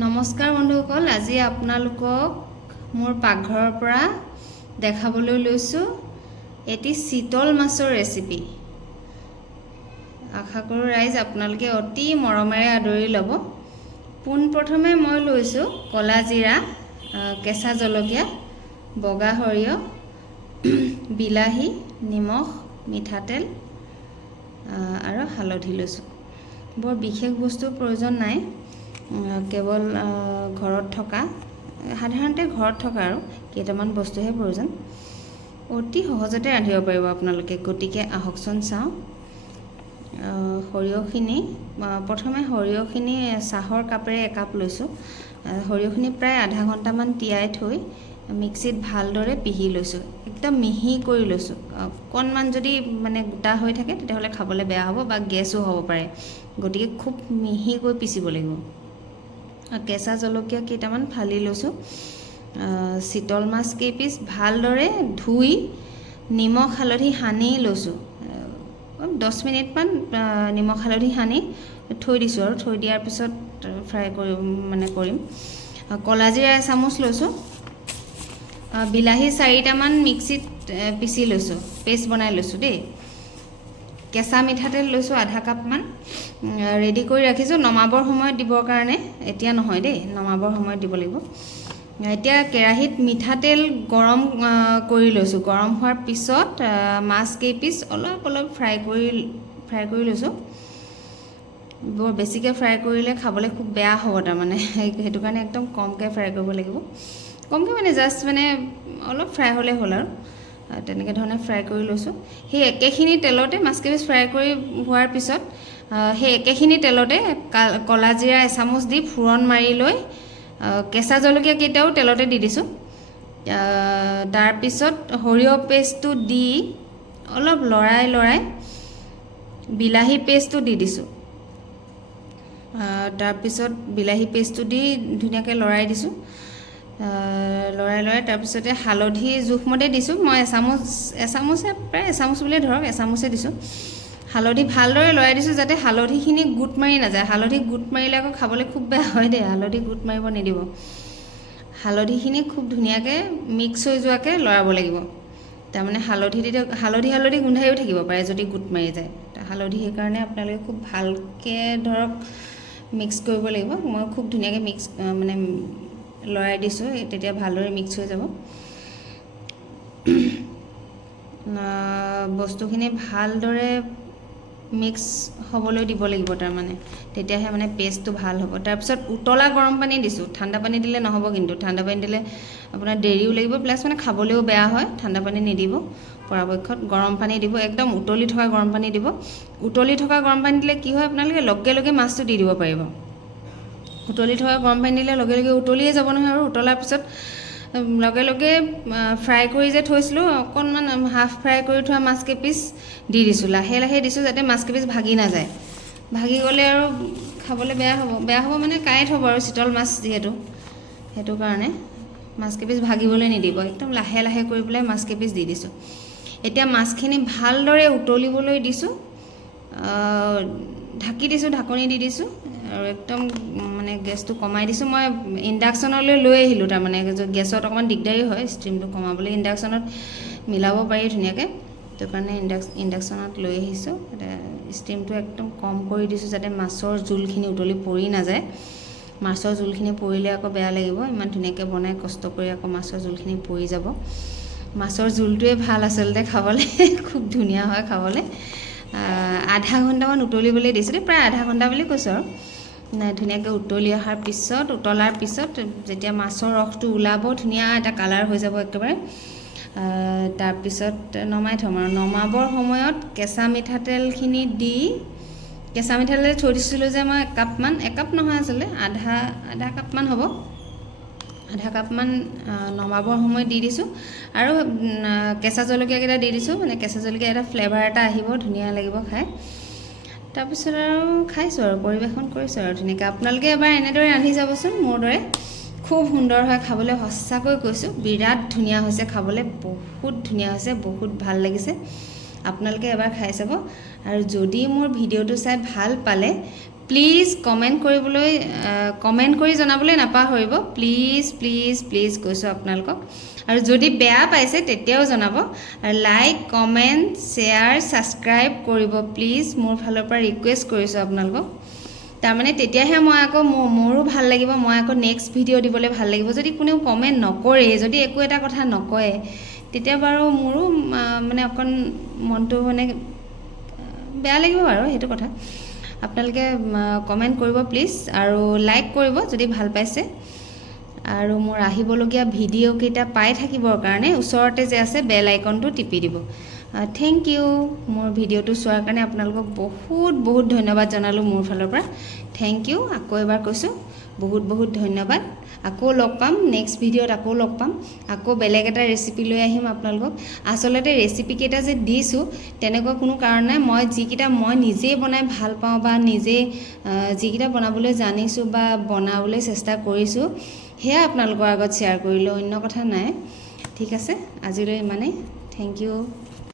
নমস্কাৰ বন্ধুসকল, আজি আপোনালোকক মোৰ পাকঘৰৰ পৰা দেখাবলৈ লৈছোঁ এটি চিতল মাছৰ ৰেচিপি। আশা কৰোঁ ৰাইজ আপোনালোকে অতি মৰমেৰে আদৰি ল'ব। পোনপ্ৰথমে মই লৈছোঁ ক'লা জিৰা, কেঁচা জলকীয়া, বগা সৰিয়হ, বিলাহী, নিমখ, মিঠাতেল আৰু হালধি লৈছোঁ। বৰ বিশেষ বস্তুৰ প্ৰয়োজন নাই, কেৱল ঘৰত থকা সাধাৰণতে ঘৰত থকা আৰু কেইটামান বস্তুহে প্ৰয়োজন। অতি সহজতে ৰান্ধিব পাৰিব আপোনালোকে। গতিকে আহকচোন চাওঁ। সৰিয়হখিনি প্ৰথমে সৰিয়হখিনি চাহৰ কাপেৰে একাপ লৈছোঁ। সৰিয়হখিনি প্ৰায় আধা ঘণ্টামান তিয়াই থৈ মিক্সিত ভালদৰে পিহি লৈছোঁ। একদম মিহি কৰি লৈছোঁ। অকণমান যদি গোটা হৈ থাকে তেতিয়াহ'লে খাবলৈ বেয়া হ'ব বা গেছো হ'ব পাৰে। গতিকে খুব মিহিকৈ পিচিব লাগিব। কেঁচা জলকীয়া কেইটামান ফালি লৈছোঁ। চিতল মাছ কেইপিচ ভালদৰে ধুই নিমখ হালধি সানি লৈছোঁ। 10 মিনিটমান নিমখ হালধি সানি থৈ দিছোঁ আৰু থৈ দিয়াৰ পিছত ফ্ৰাই কৰিম। ক'লা জিৰা এচামুচ লৈছোঁ। বিলাহী 4টামান মিক্সিত পিচি লৈছোঁ, পেষ্ট বনাই লৈছোঁ দেই। কেঁচা মিঠাতেল লৈছোঁ আধা কাপমান, ৰেডি কৰি ৰাখিছোঁ নমাবৰ সময়ত দিবৰ কাৰণে। এতিয়া নহয় দেই, নমাবৰ সময়ত দিব লাগিব। এতিয়া কেৰাহীত মিঠাতেল গৰম কৰি লৈছোঁ। গৰম হোৱাৰ পিছত মাছ কেইপিচ অলপ ফ্ৰাই কৰি লৈছোঁ। বৰ বেছিকৈ ফ্ৰাই কৰিলে খাবলৈ খুব বেয়া হ'ব তাৰমানে, সেইটো কাৰণে একদম কমকৈ ফ্ৰাই কৰিব লাগিব। কমকৈ জাষ্ট অলপ ফ্ৰাই হ'লে হ'ল আৰু তেনেকৈ ধৰণে ফ্ৰাই কৰি লৈছোঁ। সেই একেখিনি তেলতে মাছকেইপিচ ফ্ৰাই কৰি হোৱাৰ পিছত সেই একেখিনি তেলতে ক'লা জিৰা এচামুচ দি ফোৰণ মাৰি লৈ কেঁচা জলকীয়া কেইটাও তেলতে দি দিছোঁ। তাৰপিছত সৰিয়হ পেষ্টটো দি অলপ লৰাই বিলাহী পেষ্টটো দি দিছোঁ। তাৰপিছত বিলাহী পেষ্টটো দি ধুনীয়াকৈ লৰাই দিছোঁ। লৰাই তাৰপিছতে হালধি জোখমতে দিছোঁ। মই প্ৰায় এচামুচ বুলিয়ে ধৰক, এচামুচে দিছোঁ। হালধি ভালদৰে লৰাই দিছোঁ যাতে হালধিখিনি গোট মাৰি নাযায়। হালধি গোট মাৰিলে আকৌ খাবলৈ খুব বেয়া হয় দেই, হালধি গোট মাৰিব নিদিব। হালধিখিনি খুব ধুনীয়াকৈ মিক্স হৈ যোৱাকৈ লৰাব লাগিব। তাৰমানে হালধি গোন্ধায়ো থাকিব পাৰে যদি গোট মাৰি যায়। হালধি সেইকাৰণে আপোনালোকে খুব ভালকৈ ধৰক মিক্স কৰিব লাগিব। মই খুব ধুনীয়াকৈ লৰাই দিছোঁ, তেতিয়া ভালদৰে মিক্স হৈ যাব। বস্তুখিনি ভালদৰে মিক্স হ'বলৈ দিব লাগিব, তাৰমানে তেতিয়াহে পেষ্টটো ভাল হ'ব। তাৰপিছত উতলা গৰম পানী দিছোঁ। ঠাণ্ডা পানী দিলে নহ'ব, কিন্তু ঠাণ্ডা পানী দিলে আপোনাৰ দেৰিও লাগিব, প্লাছ খাবলৈও বেয়া হয়। ঠাণ্ডা পানী নিদিব পৰাপক্ষত, গৰম পানী দিব। একদম উতলি থকা গৰম পানী দিব। উতলি থকা গৰম পানী দিলে কি হয়, আপোনালোকে লগে মাছটো দি দিব পাৰিব। উতলি থকা গৰম পানী দিলে লগে উতলিয়ে যাব নহয়, আৰু উতলাৰ পিছত লগে ফ্ৰাই কৰি যে থৈছিলোঁ, অকণমান হাফ ফ্ৰাই কৰি থোৱা মাছ কেইপিচ দি দিছোঁ। লাহে দিছোঁ যাতে মাছ কেইপিচ ভাগি নাযায়। ভাগি গ'লে আৰু খাবলৈ বেয়া হ'ব কাঁইট হ'ব আৰু চিতল মাছ যিহেতু, সেইটো কাৰণে মাছ কেইপিচ ভাগিবলৈ নিদিব। একদম লাহে কৰি পেলাই মাছ কেইপিচ দি দিছোঁ। এতিয়া মাছখিনি ভালদৰে উতলিবলৈ দিছোঁ। ঢাকি দিছোঁ, ঢাকনি দি দিছোঁ আৰু একদম গেছটো কমাই দিছোঁ। মই ইণ্ডাকশ্যনলৈ লৈ আহিলোঁ, তাৰমানে গেছত অকণমান দিগদাৰী হয় ষ্টিমটো কমাবলৈ। ইণ্ডাকশ্যনত মিলাব পাৰি ধুনীয়াকৈ, সেইটো কাৰণে ইণ্ডাকশ্যনত লৈ আহিছোঁ। ষ্টিমটো একদম কম কৰি দিছোঁ যাতে মাছৰ জোলখিনি উতলি পৰি নাযায়। মাছৰ জোলখিনি পৰিলে আকৌ বেয়া লাগিব। ইমান ধুনীয়াকৈ বনাই কষ্ট কৰি আকৌ মাছৰ জোলখিনি পৰি যাব। মাছৰ জোলটোৱে ভাল আচলতে খাবলৈ, খুব ধুনীয়া হয় খাবলৈ। আধা ঘণ্টামান উতলিবলৈ দিছোঁ দেই, প্ৰায় আধা ঘণ্টা বুলি কৈছোঁ আৰু। ধুনীয়াকৈ উতলাৰ পিছত যেতিয়া মাছৰ ৰসটো ওলাব, ধুনীয়া এটা কালাৰ হৈ যাব একেবাৰে। তাৰপিছত নমাই থ'ম আৰু নমাবৰ সময়ত কেঁচা মিঠাতেলখিনি দি, কেঁচা মিঠাতেল থৈ দিছিলোঁ যে মই একাপ নহয় আচলতে, আধা কাপমান হ'ব। আধা কাপমান নমাবৰ সময়ত দি দিছোঁ আৰু কেঁচা জলকীয়াকেইটা দি দিছোঁ। কেঁচা জলকীয়া এটা ফ্লেভাৰ এটা আহিব, ধুনীয়া লাগিব খাই। তাৰপিছত আৰু খাইছোঁ আৰু পৰিৱেশন কৰিছোঁ আৰু ধুনীয়াকৈ। আপোনালোকে এবাৰ এনেদৰে ৰান্ধি যাবচোন, মোৰ দৰে। খুব সুন্দৰ হয় খাবলৈ, সঁচাকৈ কৈছোঁ। বিৰাট ধুনীয়া হৈছে খাবলৈ, বহুত ধুনীয়া হৈছে, বহুত ভাল লাগিছে। আপোনালোকে এবাৰ খাই চাব। আৰু যদি মোৰ ভিডিঅ'টো চাই ভাল পালে প্লিজ কমেণ্ট কৰি জনাবলৈ নাপাহৰিব প্লিজ প্লিজ প্লিজ কৈছোঁ আপোনালোকক আৰু যদি বেয়া পাইছে তেতিয়াও জনাব আৰু লাইক কমেণ্ট শ্বেয়াৰ ছাবস্ক্ৰাইব কৰিব প্লিজ মোৰ ফালৰ পৰা ৰিকুৱেষ্ট কৰিছোঁ আপোনালোকক তাৰমানে তেতিয়াহে মই আকৌ মোৰো ভাল লাগিব মই আকৌ নেক্সট ভিডিঅ' দিবলৈ ভাল লাগিব যদি কোনেও কমেণ্ট নকৰে যদি একো এটা কথা নকয় তেতিয়া বাৰু মোৰো মানে অকণ মনটো মানে বেয়া লাগিব বাৰু সেইটো কথা আপোনালোকে কমেণ্ট কৰিব প্লিজ আৰু লাইক কৰিব যদি ভাল পাইছে আৰু মোৰ আহিবলগীয়া ভিডিঅ' কেইটা পাই থাকিবৰ কাৰণে ওচৰতে যে আছে বেল আইকনটো টিপি দিব থেংক ইউ মোৰ ভিডিঅ'টো চোৱাৰ কাৰণে আপোনালোকক বহুত বহুত ধন্যবাদ জনালোঁ মোৰ ফালৰ পৰা থেংক ইউ আকৌ এবাৰ কৈছোঁ বহুত বহুত ধন্যবাদ আকৌ লগ পাম নেক্সট ভিডিঅ'ত আকৌ লগ পাম আকৌ বেলেগ এটা ৰেচিপি লৈ আহিম আপোনালোকক আচলতে ৰেচিপি কেইটা যে দিছোঁ তেনেকুৱা কোনো কাৰণ নাই মই যিকেইটা মই নিজেই বনাই ভাল পাওঁ বা নিজেই যিকেইটা বনাবলৈ জানিছোঁ বা বনাবলৈ চেষ্টা কৰিছোঁ সেয়া আপোনালোকৰ আগত শ্বেয়াৰ কৰিলোঁ অন্য কথা নাই ঠিক আছে আজিলৈ ইমানেই থেংক ইউ